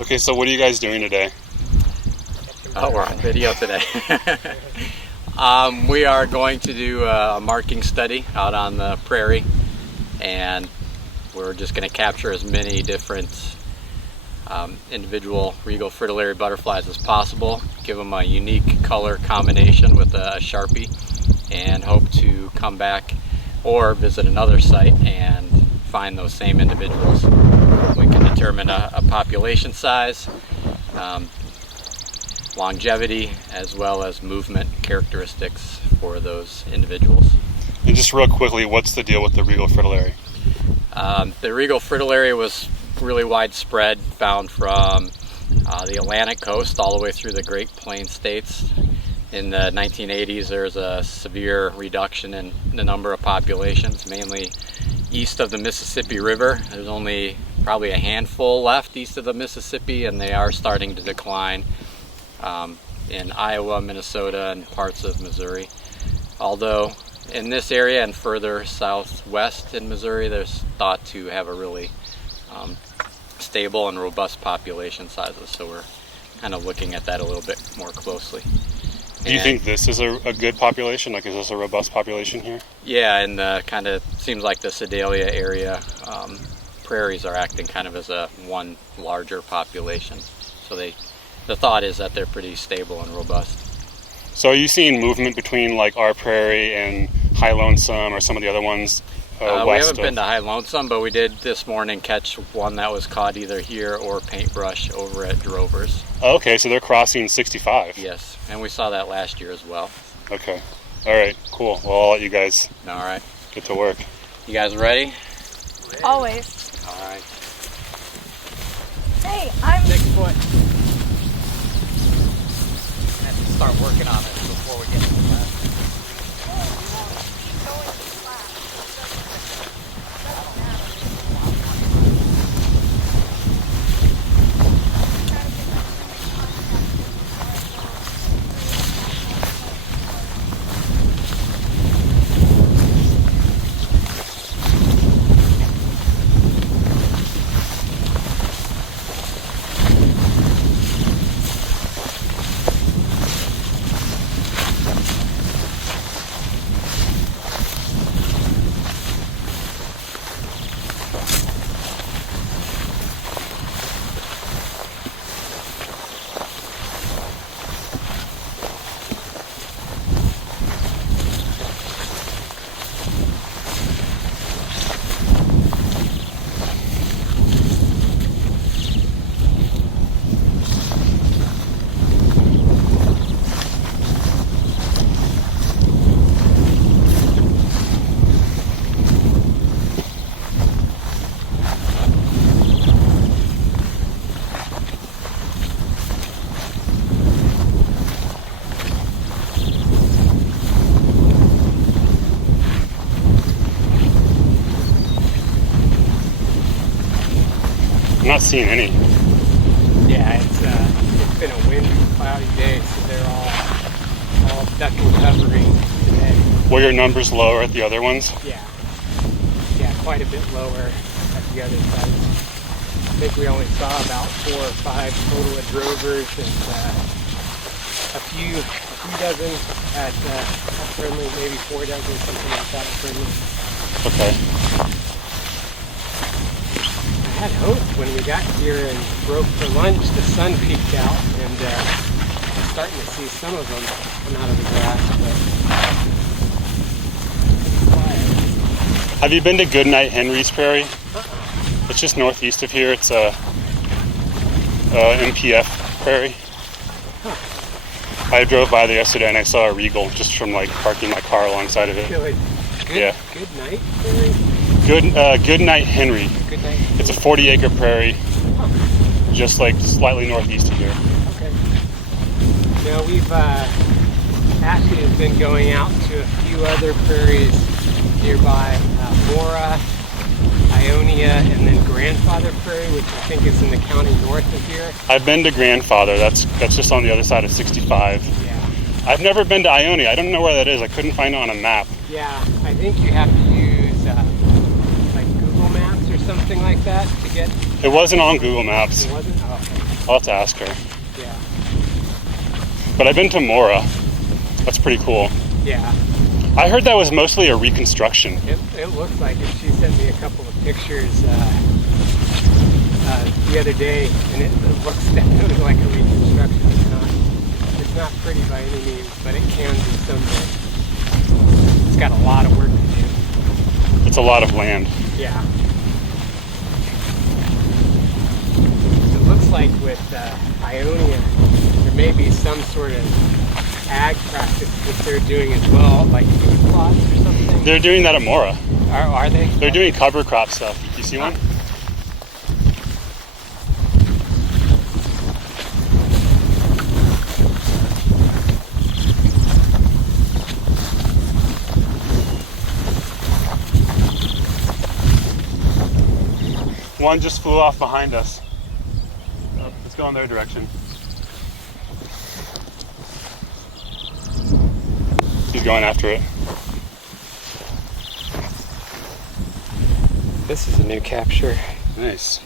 Okay, so what are you guys doing today? Oh, we're on video today. We are going to do a marking study out on the prairie, and we're just going to capture as many different individual Regal Fritillary butterflies as possible, give them a unique color combination with a Sharpie, and hope to come back or visit another site and find those same individuals. We can determine a population size, longevity, as well as movement characteristics for those individuals. And just real quickly, what's the deal with the Regal Fritillary? The Regal Fritillary was really widespread, found from the Atlantic coast all the way through the Great Plains states. In the 1980s, there was a severe reduction in the number of populations, mainly east of the Mississippi River. There's only probably a handful left east of the Mississippi, and they are starting to decline in Iowa, Minnesota, and parts of Missouri. Although in this area and further southwest in Missouri, there's thought to have a really stable and robust population sizes, so we're kind of looking at that a little bit more closely. Do you think this is a good population? Like, is this a robust population here? Yeah, and kind of seems like the Idalia area prairies are acting kind of as one larger population. So the thought is that they're pretty stable and robust. So are you seeing movement between like our prairie and High Lonesome or some of the other ones west? We haven't been to High Lonesome, but we did this morning catch one that was caught either here or Paintbrush over at Drovers. Okay, so they're crossing 65. Yes, and we saw that last year as well. Okay, all right, cool. Well, I'll let you guys get to work. You guys ready? Always. All right. Hey, I'm 6 foot. I have to start working on it before we get to the left. I'm not seeing any. Yeah, it's been a windy, cloudy day, so they're all duck and covering today. Were your numbers lower at the other ones? Yeah, quite a bit lower at the other sites. I think we only saw about 4 or 5 total at Drovers, and a few dozen at Friendly, maybe 4 dozen, something like that at Friendly. Okay. I had hoped when we got here and broke for lunch, the sun peeked out, and I'm starting to see some of them come out of the grass, but quiet. Have you been to Goodnight Henry's Prairie? It's just northeast of here. It's a MPF prairie. I drove by there yesterday and I saw a Regal just from like parking my car alongside of it. Really? Yeah. Good night, Henry? Goodnight Henry. Good night. It's a 40-acre prairie, just like slightly northeast of here. Okay. Now we've Ashley has been going out to a few other prairies nearby, Mora, Ionia, and then Grandfather Prairie, which I think is in the county north of here. I've been to Grandfather. That's just on the other side of 65. Yeah. I've never been to Ionia. I don't know where that is. I couldn't find it on a map. Yeah, I think you have to use like Google Maps or something like that to get. It wasn't on Google Maps. It wasn't? Oh, okay. I'll have to ask her. Yeah. But I've been to Mora. That's pretty cool. Yeah. I heard that was mostly a reconstruction. It looks like it. She sent me a couple of pictures the other day, and it looks definitely like a reconstruction. It's not pretty by any means, but it can be someday. It's got a lot of work to do. It's a lot of land. Yeah. It looks like with Ionia, there may be some sort of ag practice that they're doing as well, like food plots or something. They're doing that at Mora. Are they? They're doing cover crop stuff. You see one? One just flew off behind us. Oh, let's go in their direction. He's going after it. This is a new capture. Nice.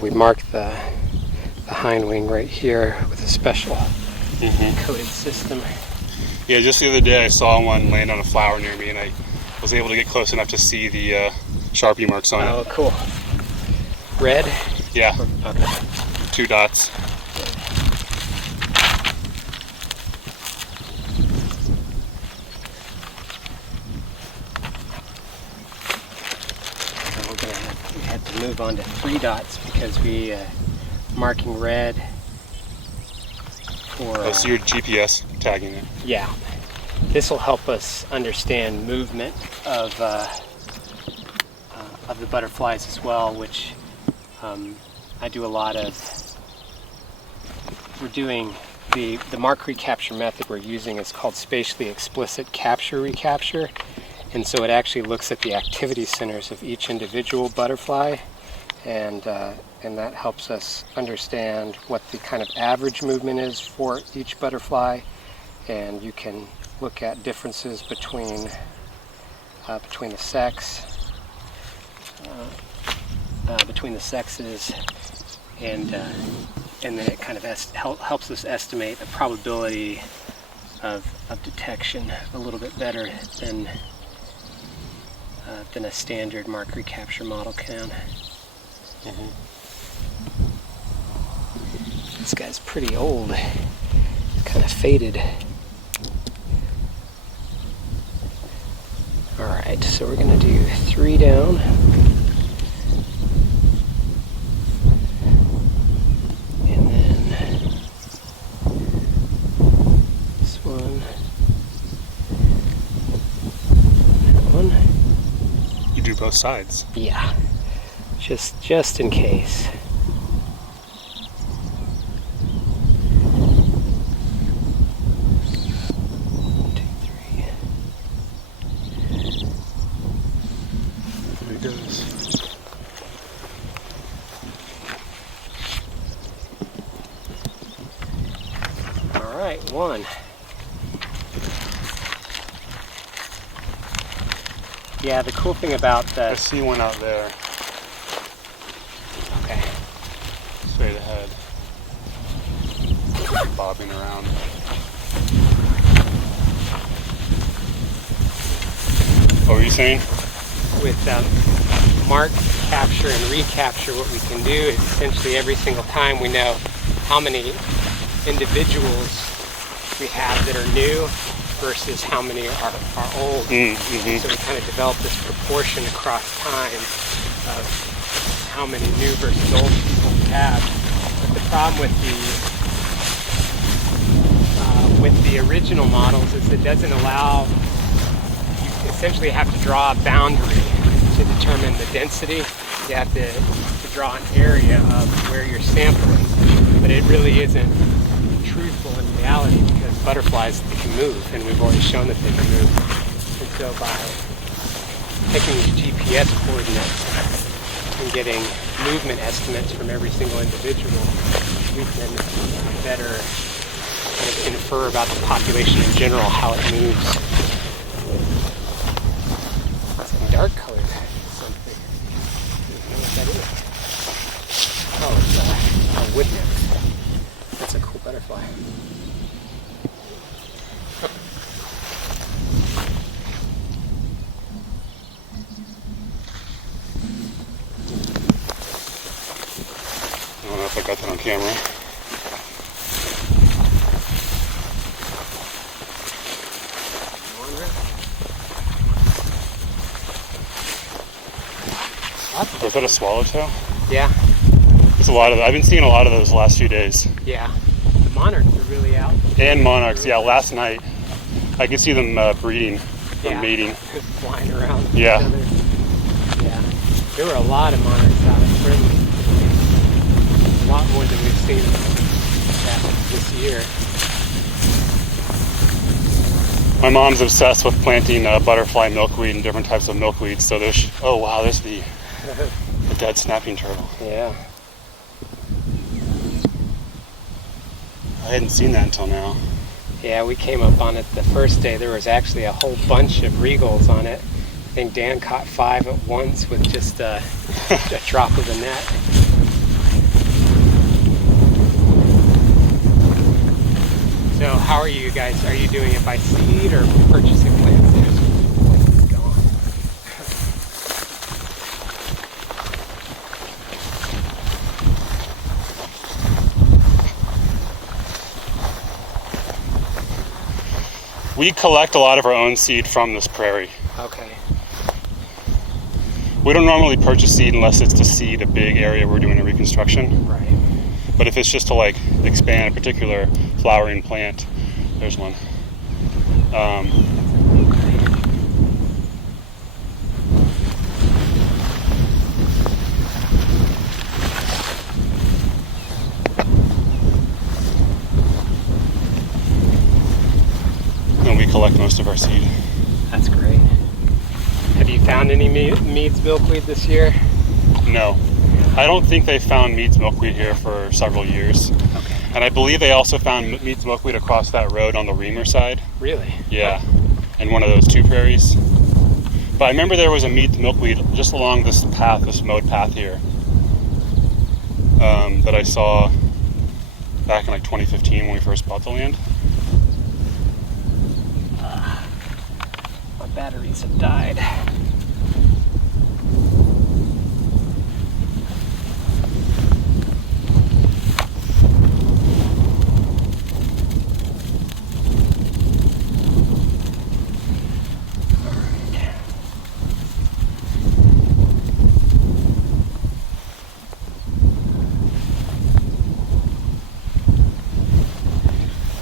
We marked the hind wing right here with a special coated system. Yeah, just the other day I saw one land on a flower near me, and I was able to get close enough to see the Sharpie marks on it. Oh, cool. Red? Yeah. Okay. 2 dots. We had to move on to 3 dots because we marking red for. Oh, so you're GPS tagging it. Yeah. This will help us understand movement of the butterflies as well, which I do a lot of. We're doing the mark recapture method we're using is called spatially explicit capture recapture, and so it actually looks at the activity centers of each individual butterfly, and that helps us understand what the kind of average movement is for each butterfly, and you can look at differences between the sexes, and then it kind of helps us estimate a probability of detection a little bit better than a standard mark recapture model can. This guy's pretty old. It's kind of faded. Alright, so we're going to do 3 down. And then this one. That one. You do both sides. Yeah, just in case. Alright, 1. Yeah, the cool thing about I the... see one out there, Okay. straight ahead. Bobbing around. What were you saying? With mark, capture, and recapture, what we can do is essentially every single time we know how many individuals we have that are new versus how many are old. Mm-hmm. So we kind of develop this proportion across time of how many new versus old people we have. But the problem with the original models is it doesn't allow, you essentially have to draw a boundary to determine the density. You have to draw an area of where you're sampling, but it really isn't truthful in reality because butterflies, they can move, and we've already shown that they can move. And so by taking these GPS coordinates and getting movement estimates from every single individual, we can better kind of infer about the population in general, how it moves. It's dark colored something. I don't know what that is. Oh, it's wood nymph. That's a cool butterfly. I don't know if I got that on camera. Was that a swallowtail? Yeah, There's a lot of. I've been seeing a lot of those the last few days. yeah. The monarchs are really out. And monarchs. Yeah, last night I could see them breeding or Yeah. mating. Flying around Yeah. each other. Yeah. There were a lot of monarchs out at Prairie. A lot more than we've seen this year. My mom's obsessed with planting butterfly milkweed and different types of milkweed. So there's. Oh wow, there's the dead snapping turtle. Yeah. I hadn't seen that until now. Yeah, we came up on it the first day. There was actually a whole bunch of regals on it. I think Dan caught 5 at once with just a drop of the net. So how are you guys? Are you doing it by seed or purchasing plants? It's gone. We collect a lot of our own seed from this prairie. Okay. We don't normally purchase seed unless it's to seed a big area we're doing a reconstruction. Right. But if it's just to like expand a particular flowering plant, there's one. And we collect most of our seed. That's great. Have you found any Mead's milkweed this year? No. I don't think they found Mead's milkweed here for several years. Okay. And I believe they also found Mead's milkweed across that road on the Reamer side. Really? Yeah. In one of those 2 prairies. But I remember there was a Mead's milkweed just along this path, this mowed path here, that I saw back in like 2015 when we first bought the land. My batteries have died.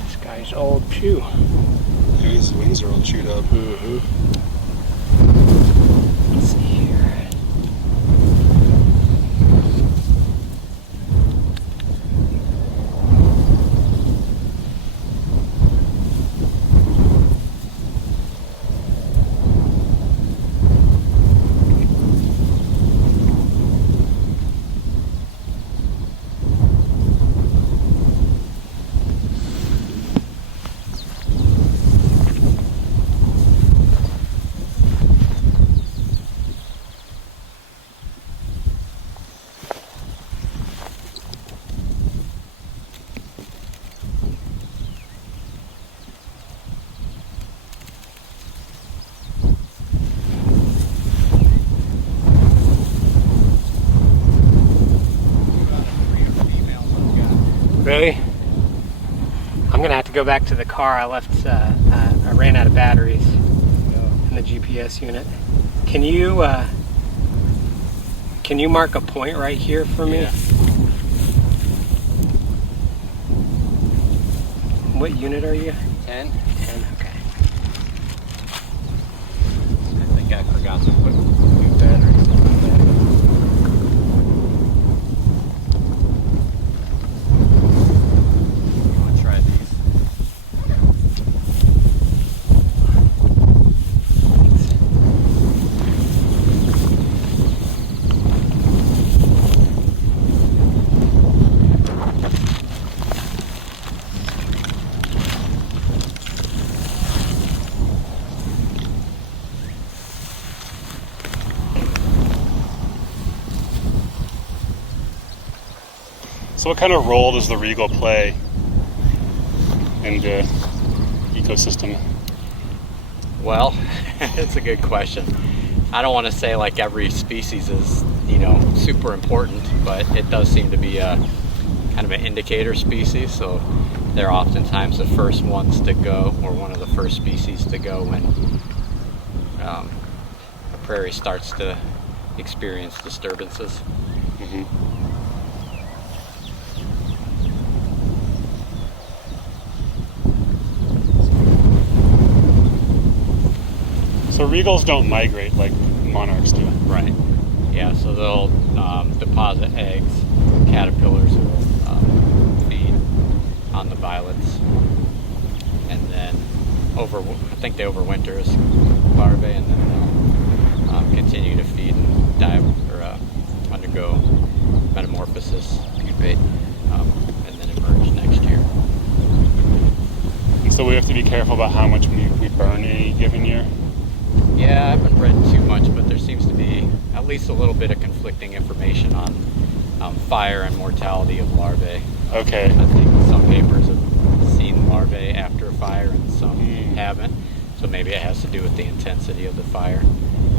This guy's old too. His wings are all chewed up. Mm-hmm. Let's see here. Really? I'm gonna have to go back to the car. I left. I ran out of batteries in the GPS unit. Can you mark a point right here for me? Yeah. What unit are you? 10. 10. Okay. I think I forgot to put 2 batteries in my battery. You want to try these? So what kind of role does the Regal play in the ecosystem? Well, it's a good question. I don't want to say like every species is, super important, but it does seem to be a kind of an indicator species. So they're oftentimes the first ones to go, or one of the first species to go when a prairie starts to experience disturbances. Mm-hmm. So Regals don't migrate like monarchs do. Right. Yeah, so they'll deposit eggs. Caterpillars will feed on the violets. And then I think they overwinter as larvae, and then they'll continue to feed and die or undergo metamorphosis, pupate, and then emerge next year. And so we have to be careful about how much we burn any given year. Yeah, I haven't read too much, but there seems to be at least a little bit of conflicting information on fire and mortality of larvae. Okay. I think some papers have seen larvae after a fire and some haven't, so maybe it has to do with the intensity of the fire.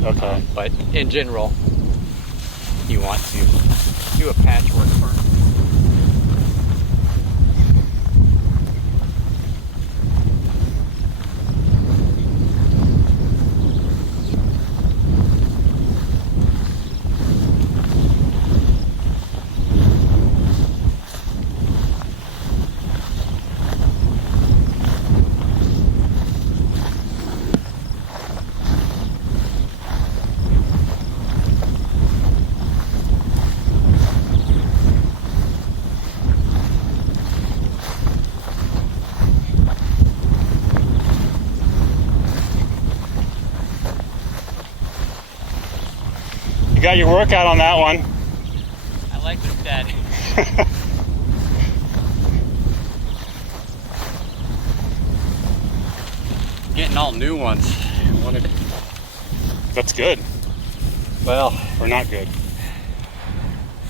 Okay. But in general, you want to do a patchwork burn. You got your workout on that one. I like this dad. Getting all new ones. That's good. Well, Or not good.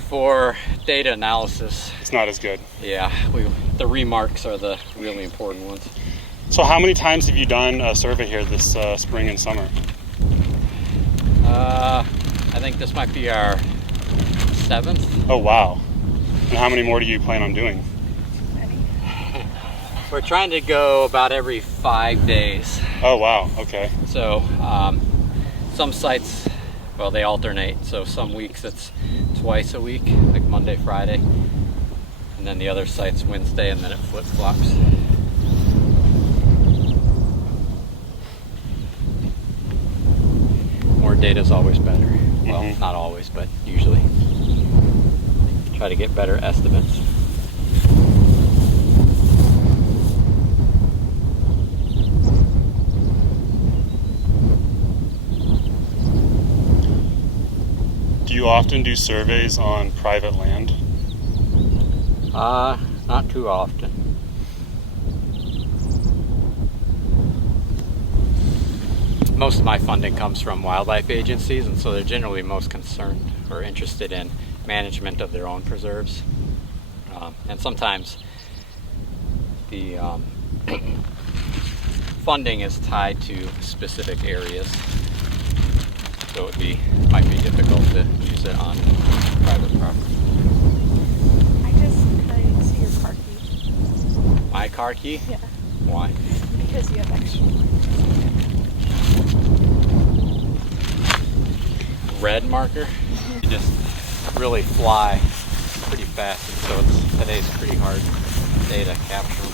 for data analysis, It's not as good. yeah, the remarks are the really important ones. So how many times have you done a survey here this spring and summer? I think this might be our 7th. Oh, wow. And how many more do you plan on doing? We're trying to go about every 5 days. Oh, wow. Okay. So some sites, well, they alternate. So some weeks it's twice a week, like Monday, Friday. And then the other site's Wednesday, and then it flip-flops. More data is always better. Well, not always, but usually. Try to get better estimates. Do you often do surveys on private land? Not too often. Most of my funding comes from wildlife agencies, and so they're generally most concerned or interested in management of their own preserves. And sometimes the funding is tied to specific areas, so it might be difficult to use it on private property. I just couldn't see your car key. My car key? Yeah, Why? because you have extra. Red marker. You just really fly pretty fast, and so today's a pretty hard day to capture.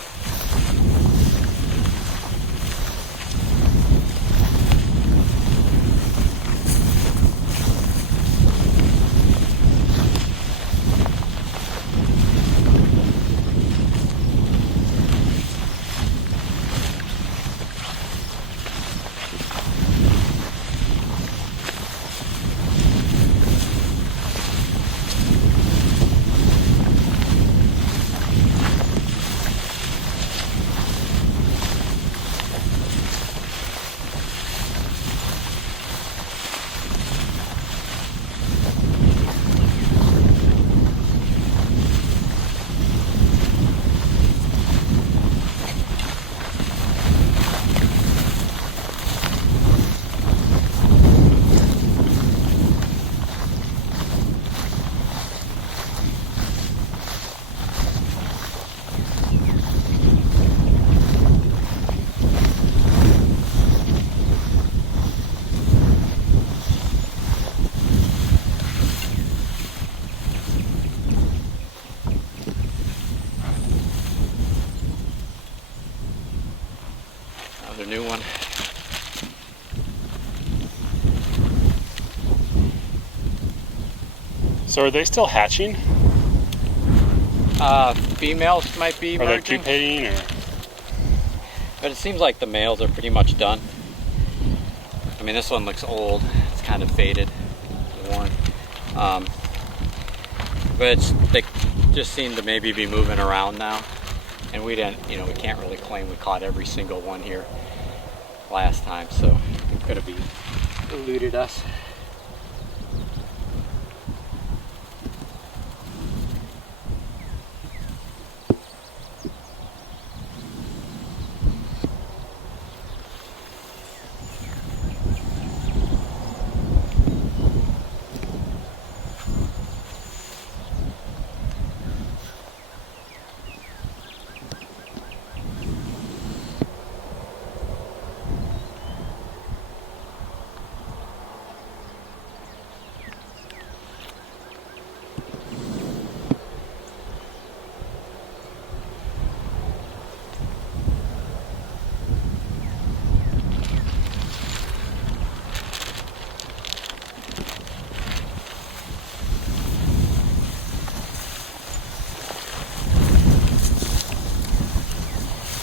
new one. So are they still hatching? Females might be Are they emerging, pupating or? but it seems like the males are pretty much done. I mean, this one looks old. It's kind of faded, worn. But they just seem to maybe be moving around now. And we didn't, we can't really claim we caught every single one here last time, so it could have eluded us.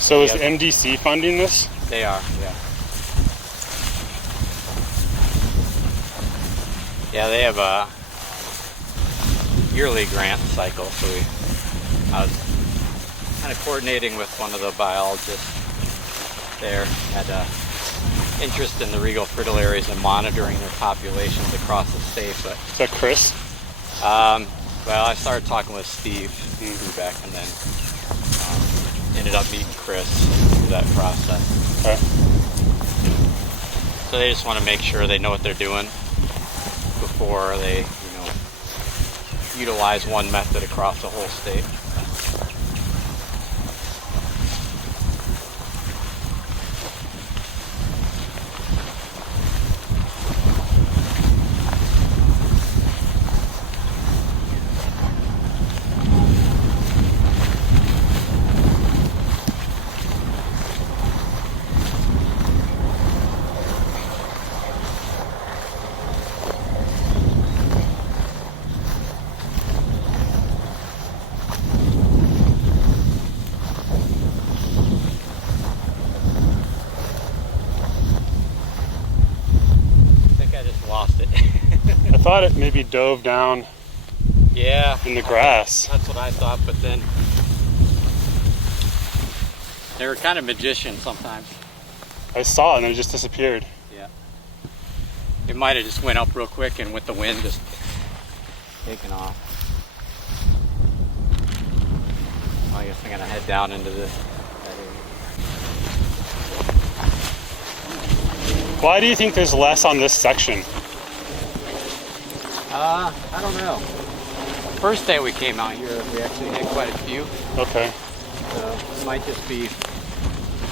So is Yes. MDC funding this? They are, yeah. Yeah, they have a yearly grant cycle, so I was kind of coordinating with one of the biologists there, had interest in the Regal Fritillaries and monitoring their populations across the state. But Is that Chris? well, I started talking with Steve back, and then ended up meeting Chris through that process. Okay. So they just want to make sure they know what they're doing before they, utilize one method across the whole state. I thought it maybe dove down Yeah. in the grass. That's what I thought, but then they were kind of magicians sometimes. I saw it and it just disappeared. Yeah. It might have just went up real quick and with the wind just taken off. Well, I guess I'm gonna head down into this. Why do you think there's less on this section? I don't know. First day we came out here, we actually had quite a few. Okay. So it might just be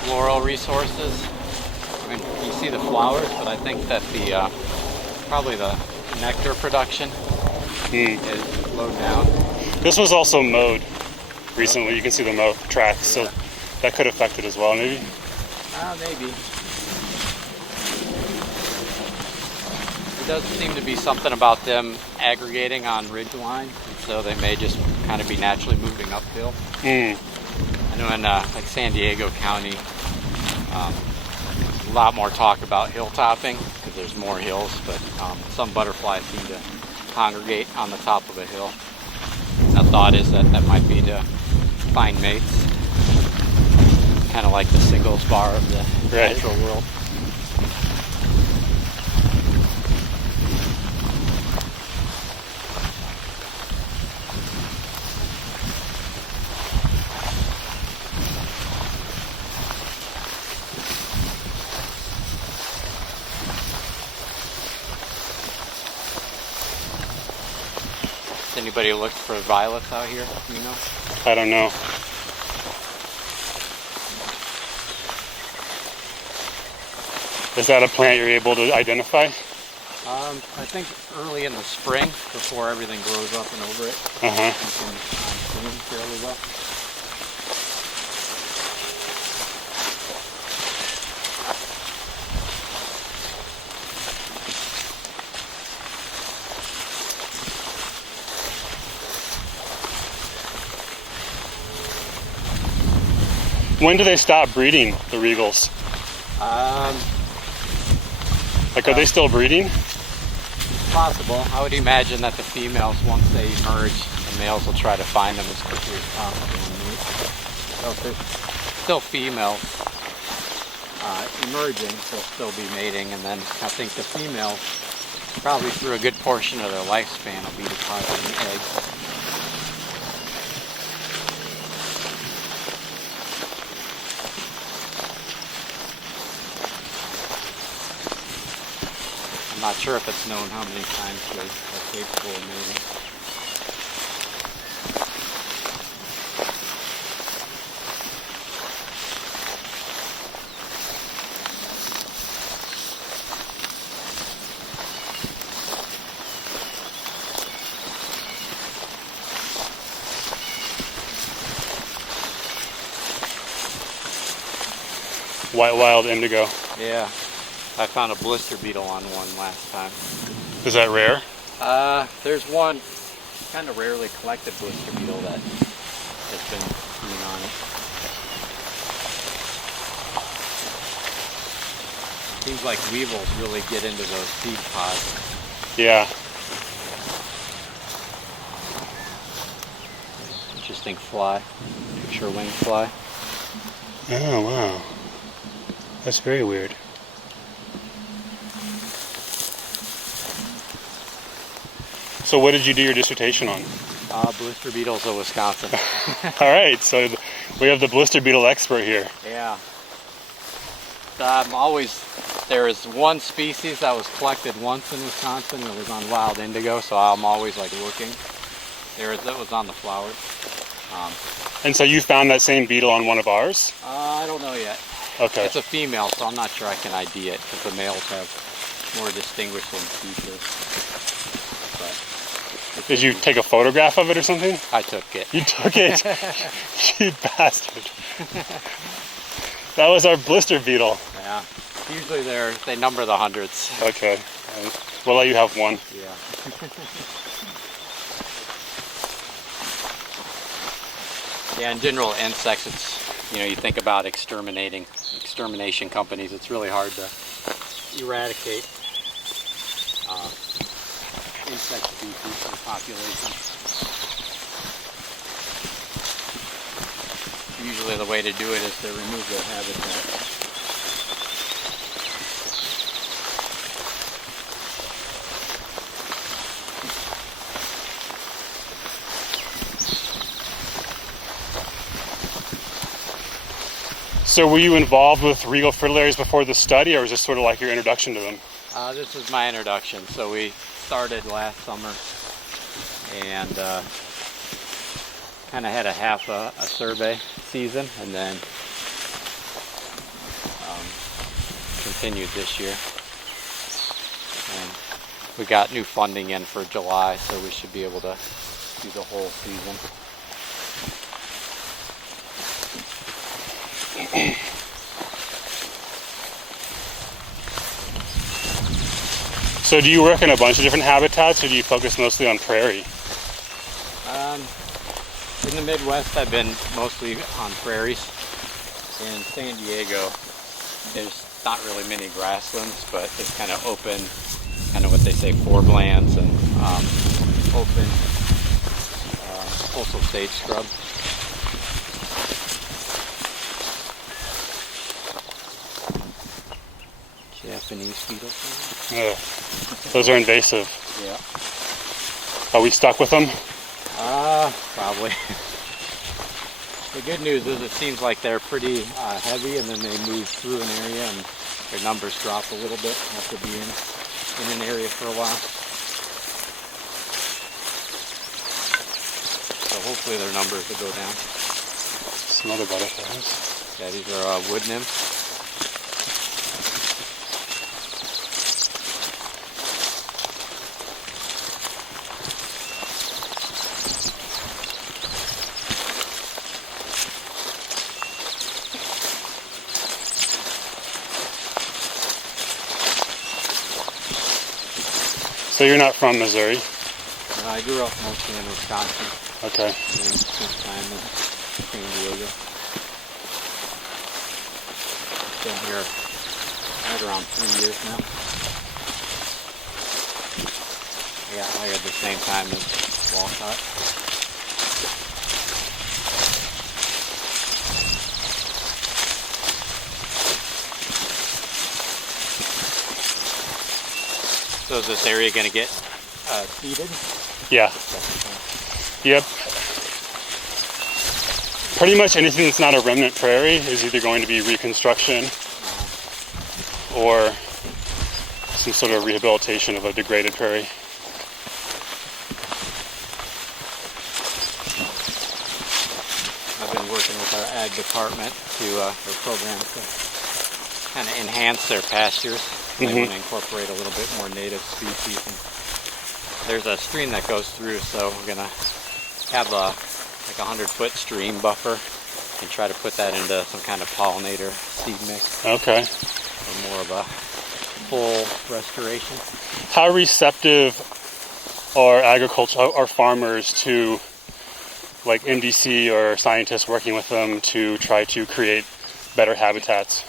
floral resources. I mean, you see the flowers, but I think that the probably the nectar production is slowed down. This was also mowed recently. You can see the mow tracks, so that could affect it as well, maybe. Maybe. There does seem to be something about them aggregating on ridgeline, so they may just kind of be naturally moving uphill. I know in like San Diego County, there's a lot more talk about hilltopping because there's more hills, but some butterflies seem to congregate on the top of a hill. The thought is that that might be to find mates, kind of like the singles bar of the natural world. Anybody looked for violets out here, you know? I don't know. Is that a plant you're able to identify? I think early in the spring, before everything grows up and over it, you can see them fairly well. When do they stop breeding, the Regals? Like, are they still breeding? Possible. I would imagine that the females, once they emerge, the males will try to find them as quickly as possible and mate. So if there's still females emerging, they'll still be mating, and then I think the females, probably through a good portion of their lifespan, will be depositing eggs. I'm not sure if it's known how many times they are capable of mating. White wild indigo. Yeah, I found a blister beetle on one last time. Is that rare? There's one kind of rarely collected blister beetle that has been seen on it. Seems like weevils really get into those seed pods. Yeah. Interesting fly, picture wing fly. Oh, wow. That's very weird. So what did you do your dissertation on? Blister beetles of Wisconsin. All right, so we have the blister beetle expert here. Yeah. There is one species that was collected once in Wisconsin. It was on wild indigo, so I'm always like looking. That was on the flowers. And so you found that same beetle on one of ours? I don't know yet. Okay. It's a female, so I'm not sure I can ID it because the males have more distinguishing features. But Did you take a photograph of it or something? I took it. You took it? You bastard. That was our blister beetle. Yeah. Usually they number the hundreds. Okay. We'll let you have one. Yeah. Yeah, in general, insects, you think about extermination companies, it's really hard to eradicate insect species or population. Usually the way to do it is to remove their habitat. So were you involved with Regal Fritillaries before the study, or was this sort of like your introduction to them? This is my introduction. So we started last summer and kind of had a half a survey season, and then continued this year. And we got new funding in for July, so we should be able to do the whole season. So do you work in a bunch of different habitats, or do you focus mostly on prairie? In the Midwest, I've been mostly on prairies. In San Diego, there's not really many grasslands, but it's kind of open, kind of what they say, forelands, and open also sage scrub. Japanese beetles. Those are invasive. Yeah. Are we stuck with them? Probably. The good news is it seems like they're pretty heavy, and then they move through an area and their numbers drop a little bit after being in an area for a while. So hopefully their numbers will go down. Some other butterflies. Yeah, these are wood nymphs. So you're not from Missouri? No, I grew up mostly in Wisconsin. Okay. And then spent time in San Diego. been here right around 3 years now. I got hired the same time as Wolcott. So is this area going to get seeded? Yeah. Yep. Pretty much anything that's not a remnant prairie is either going to be reconstruction or some sort of rehabilitation of a degraded prairie. I've been working with our ag department to their program to kind of enhance their pastures. They want to incorporate a little bit more native species. And there's a stream that goes through, so we're gonna have a 100-foot stream buffer and try to put that into some kind of pollinator seed mix. Okay. For more of a full restoration. How receptive are farmers to like NDC or scientists working with them to try to create better habitats?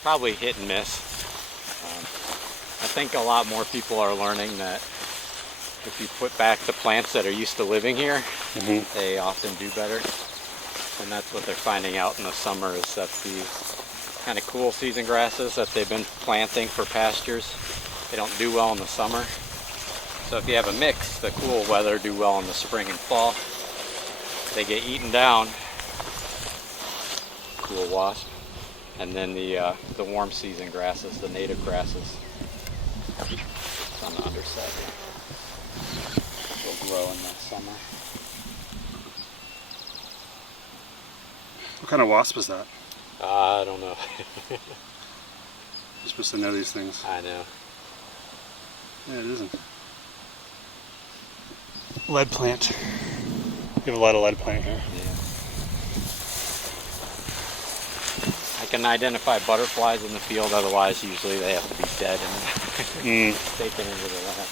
Probably hit and miss. I think a lot more people are learning that if you put back the plants that are used to living here, they often do better. And that's what they're finding out in the summer, is that the kind of cool season grasses that they've been planting for pastures, they don't do well in the summer. So if you have a mix, the cool weather do well in the spring and fall. They get eaten down, cool wasp, and then the warm season grasses, the native grasses, it's on the underside here, will grow in the summer. What kind of wasp is that? I don't know. You're supposed to know these things. I know. Yeah, it isn't. Lead plant. You have a lot of lead plant here. Yeah. I can identify butterflies in the field, otherwise usually they have to be dead and taken into the lab.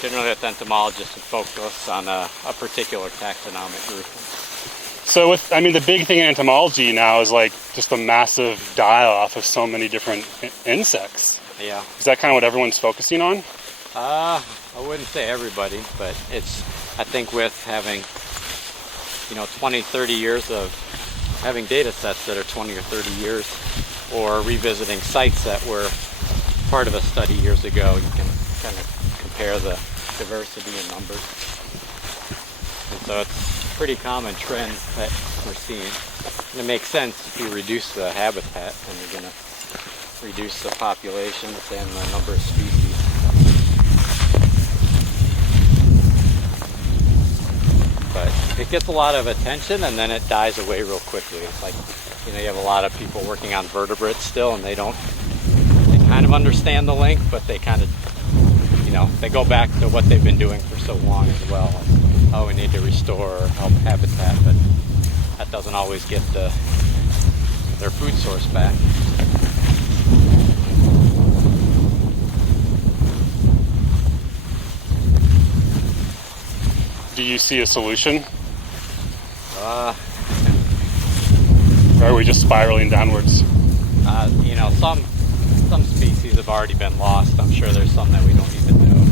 Generally with entomologists would focus on a particular taxonomic group. So the big thing in entomology now is like just the massive die-off of so many different insects. Yeah. Is that kind of what everyone's focusing on? I wouldn't say everybody, but I think with having, 20, 30 years of having data sets that are 20 or 30 years, or revisiting sites that were part of a study years ago, you can kind of compare the diversity in numbers. And so it's a pretty common trend that we're seeing. And it makes sense if you reduce the habitat, then you're going to reduce the populations and the number of species. But it gets a lot of attention and then it dies away real quickly. It's like, you have a lot of people working on vertebrates still, and they kind of understand the link, but they kind of, they go back to what they've been doing for so long as well. Oh, we need to restore or help habitat, but that doesn't always get their food source back. Do you see a solution? Or are we just spiraling downwards? Some species have already been lost. I'm sure there's some that we don't even know.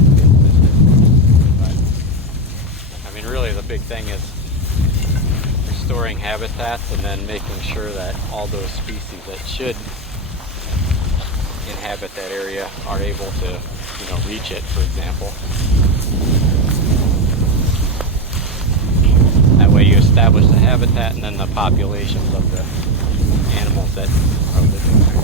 But really the big thing is restoring habitats and then making sure that all those species that should inhabit that area are able to, reach it, for example. That way you establish the habitat and then the populations of the animals that are living there.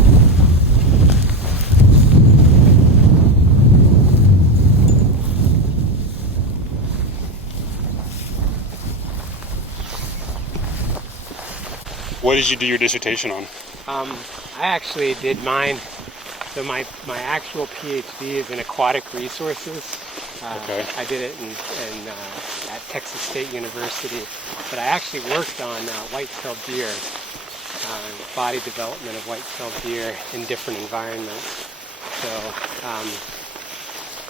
What did you do your dissertation on? I actually did mine. So my actual PhD is in aquatic resources. Okay. I did it at Texas State University, but I actually worked on white-tailed deer, body development of white-tailed deer in different environments. So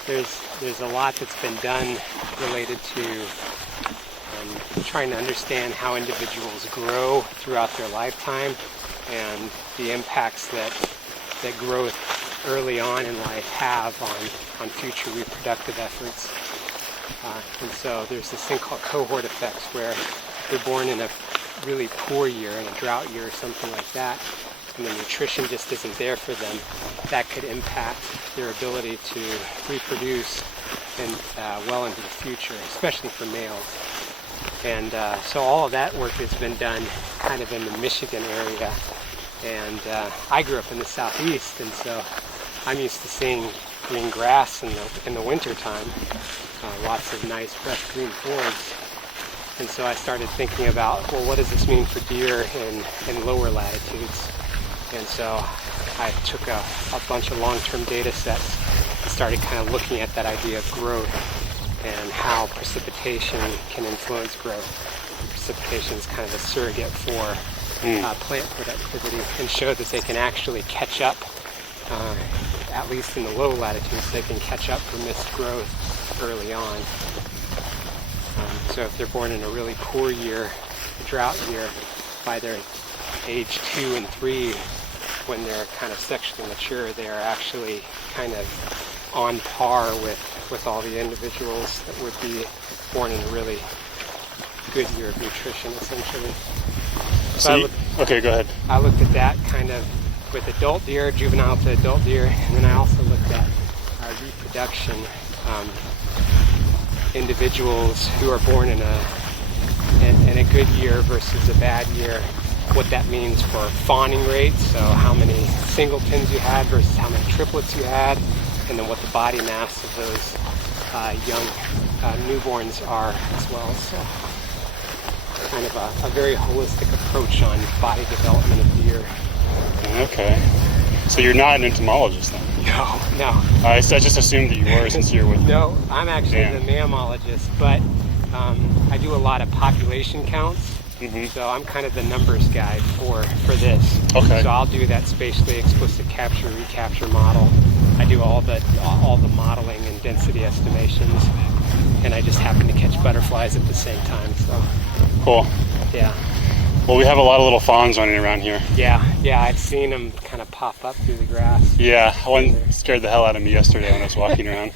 there's a lot that's been done related to trying to understand how individuals grow throughout their lifetime and the impacts that growth early on in life have on future reproductive efforts. And so there's this thing called cohort effects, where they're born in a really poor year, in a drought year or something like that, and the nutrition just isn't there for them. That could impact their ability to reproduce and well into the future, especially for males. And so all of that work has been done kind of in the Michigan area. And I grew up in the southeast, and so I'm used to seeing green grass in the winter time, lots of nice fresh green forests. And so I started thinking about, well, what does this mean for deer in lower latitudes? And so I took a bunch of long-term data sets and started kind of looking at that idea of growth and how precipitation can influence growth. Precipitation is kind of a surrogate for plant productivity, and showed that they can actually catch up, at least in the low latitudes, they can catch up for missed growth early on. So if they're born in a really poor year, a drought year, by their age 2 and 3, when they're kind of sexually mature, they are actually kind of on par with all the individuals that would be born in a really good year of nutrition, essentially. Okay, go ahead. I looked at that kind of with adult deer, juvenile to adult deer, and then I also looked at reproduction. Individuals who are born in a good year versus a bad year, what that means for fawning rates, so how many singletons you had versus how many triplets you had, and then what the body mass of those young newborns are as well. So kind of a very holistic approach on body development of deer. Okay. So you're not an entomologist then? No. I just assumed that you were, since you're with... No, I'm actually the mammologist, but I do a lot of population counts. Mm-hmm. So I'm kind of the numbers guy for this. Okay. So I'll do that spatially explicit capture, recapture model. I do all the modeling and density estimations, and I just happen to catch butterflies at the same time. So cool. Yeah. Well, we have a lot of little fawns running around here. Yeah, I've seen them kind of pop up through the grass. Yeah, one scared the hell out of me yesterday when I was walking around.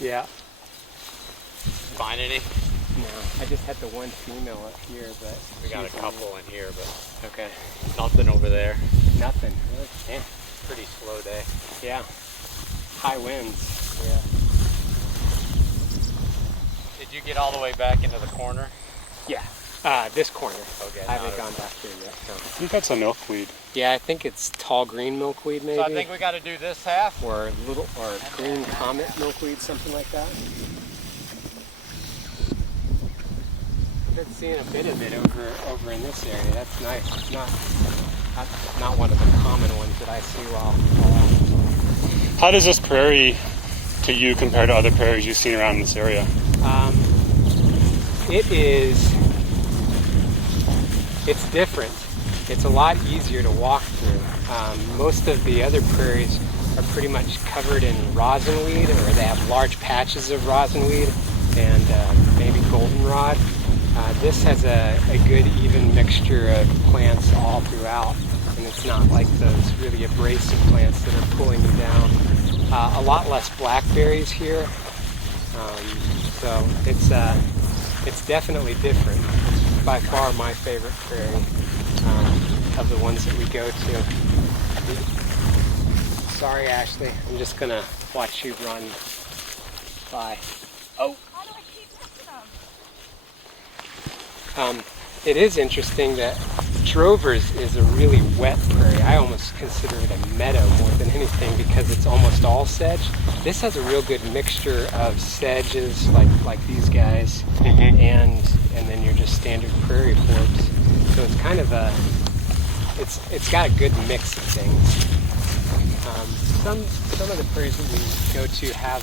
Yeah. Find any? No, I just had the one female up here, but we got a couple in here, but okay. Nothing over there. Nothing. Really? Yeah. Pretty slow day. Yeah. High winds. Yeah. Did you get all the way back into the corner? Yeah. This corner. Okay. I haven't gone back here yet. So. I think that's a milkweed. Yeah, I think it's tall green milkweed, maybe. So I think we got to do this half, or green comet milkweed, something like that. I've been seeing a bit of it over in this area. That's nice. It's not one of the common ones that I see while out. How does this prairie to you compare to other prairies you've seen around this area? It's different. It's a lot easier to walk through. Most of the other prairies are pretty much covered in rosinweed, or they have large patches of rosinweed and maybe goldenrod. This has a good even mixture of plants all throughout, and it's not like those really abrasive plants that are pulling you down. A lot less blackberries here, so it's definitely different. It's by far my favorite prairie of the ones that we go to. Sorry, Ashley, I'm just gonna watch you run by. Oh. How do I keep missing them? It is interesting that Drovers is a really wet prairie. I almost consider it a meadow more than anything because it's almost all sedge. This has a real good mixture of sedges like these guys, mm-hmm. and then your just standard prairie forbs. So it's kind of it's got a good mix of things. Some of the prairies that we go to have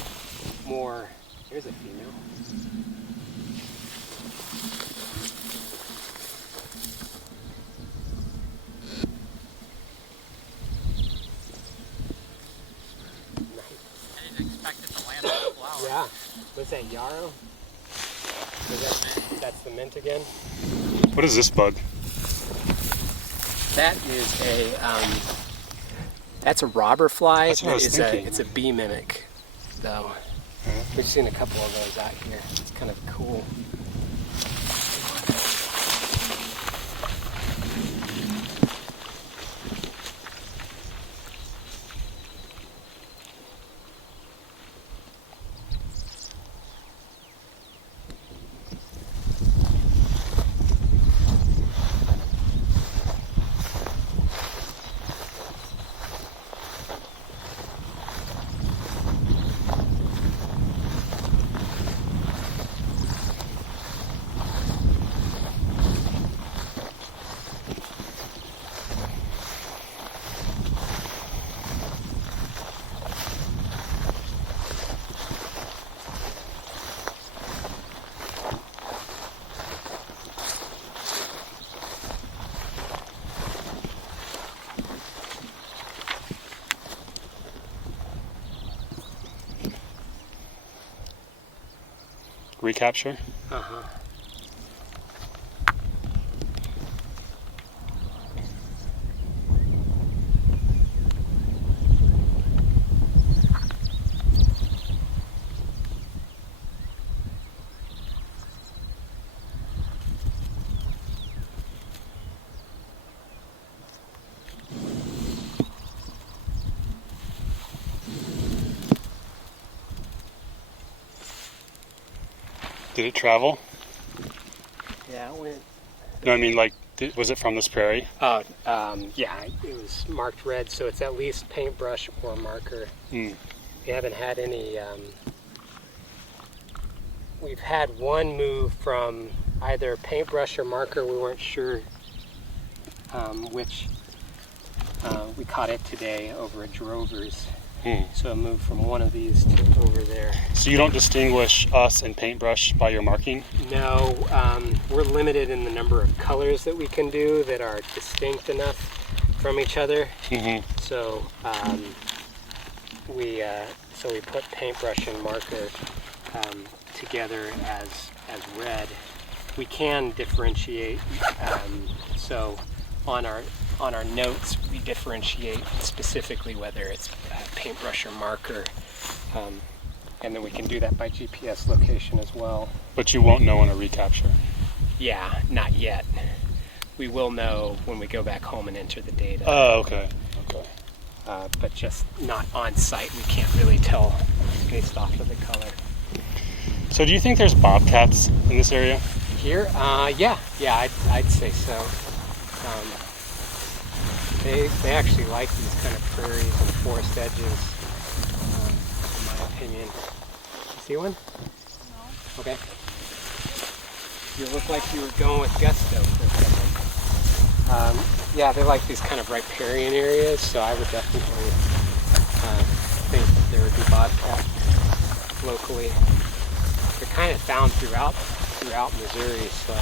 more. Here's a female. I didn't expect it to land on the flower. Yeah. Was that yarrow? That's the mint again. What is this bug? That is that's a robber fly. That's what I was thinking. It's a bee mimic, though. We've seen a couple of those out here. It's kind of cool. Recapture? Uh-huh. Did it travel? Yeah, it went. No, I mean, like, was it from this prairie? Oh, yeah, it was marked red, so it's at least paintbrush or marker. Hmm. We haven't had any. We've had one move from either paintbrush or marker. We weren't sure which. We caught it today over at Drover's. So it moved from one of these to over there. So you don't distinguish us and paintbrush by your marking? No, we're limited in the number of colors that we can do that are distinct enough from each other. Mm-hmm. So we put paintbrush and marker together as red. We can differentiate. So on our notes, we differentiate specifically whether it's paintbrush or marker, and then we can do that by GPS location as well. But you won't know on a recapture? Yeah, not yet. We will know when we go back home and enter the data. Oh, okay. Okay. But just not on site. We can't really tell based off of the color. So do you think there's bobcats in this area? Here? Yeah, I'd say so. They actually like these kind of prairies and forest edges, in my opinion. You see one? No. Okay. You look like you were going with gusto for a second. Yeah, they like these kind of riparian areas, so I would definitely think that there would be bobcat locally. They're kind of found throughout Missouri, so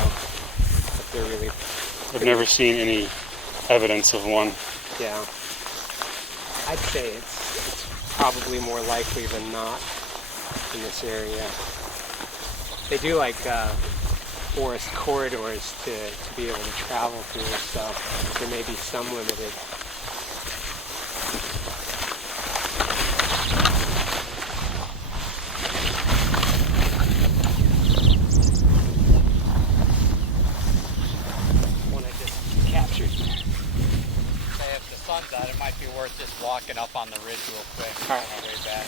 but they're really. I've never seen any evidence of one. Yeah, I'd say it's probably more likely than not in this area. They do like forest corridors to be able to travel through, so there may be some limited. One I just captured. If the sun's out, it might be worth just walking up on the ridge real quick All right. on our way back.